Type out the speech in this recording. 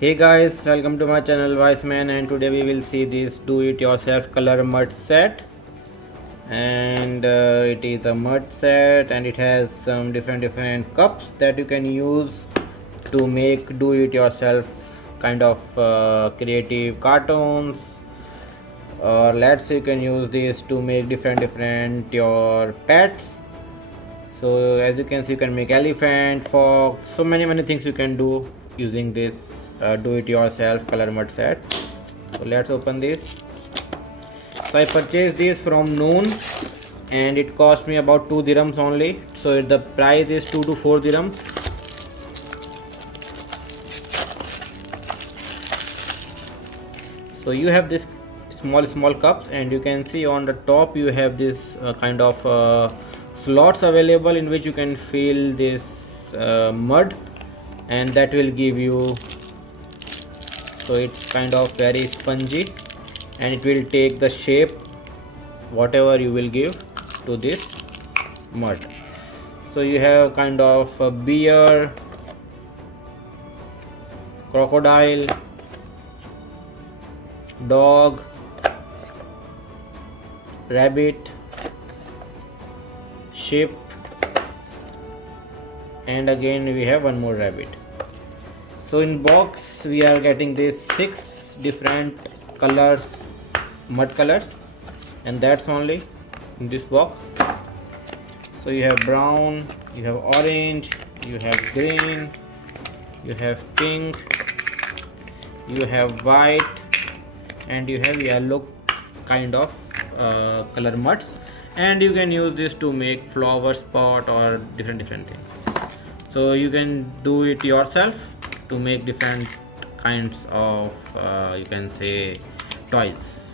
Hey guys, welcome to my channel Wiseman, and today we will see this do-it-yourself color mud set. And it is a mud set, and it has some different cups that you can use to make do-it-yourself kind of creative cartoons, or let's say you can use this to make different your pets. So as you can see, you can make elephant, fox, so many things you can do using this do it yourself color mud set. So let's open this. So I purchased this from Noon, and it cost me about 2 dirhams only. So the price is 2 to 4 dirhams. So you have this small cups, and you can see on the top you have this kind of slots available in which you can fill this mud, and that will give you, so it's kind of very spongy, and it will take the shape whatever you will give to this mud. So you have kind of a bear, crocodile, dog, rabbit, sheep, and again we have one more rabbit. So in box we are getting this 6 different colors, mud colors, and that's only in this box. So you have brown, you have orange, you have green, you have pink, you have white, and you have yellow kind of color muds, and you can use this to make flower spot or different things. So you can do it yourself to make different kinds of you can say toys.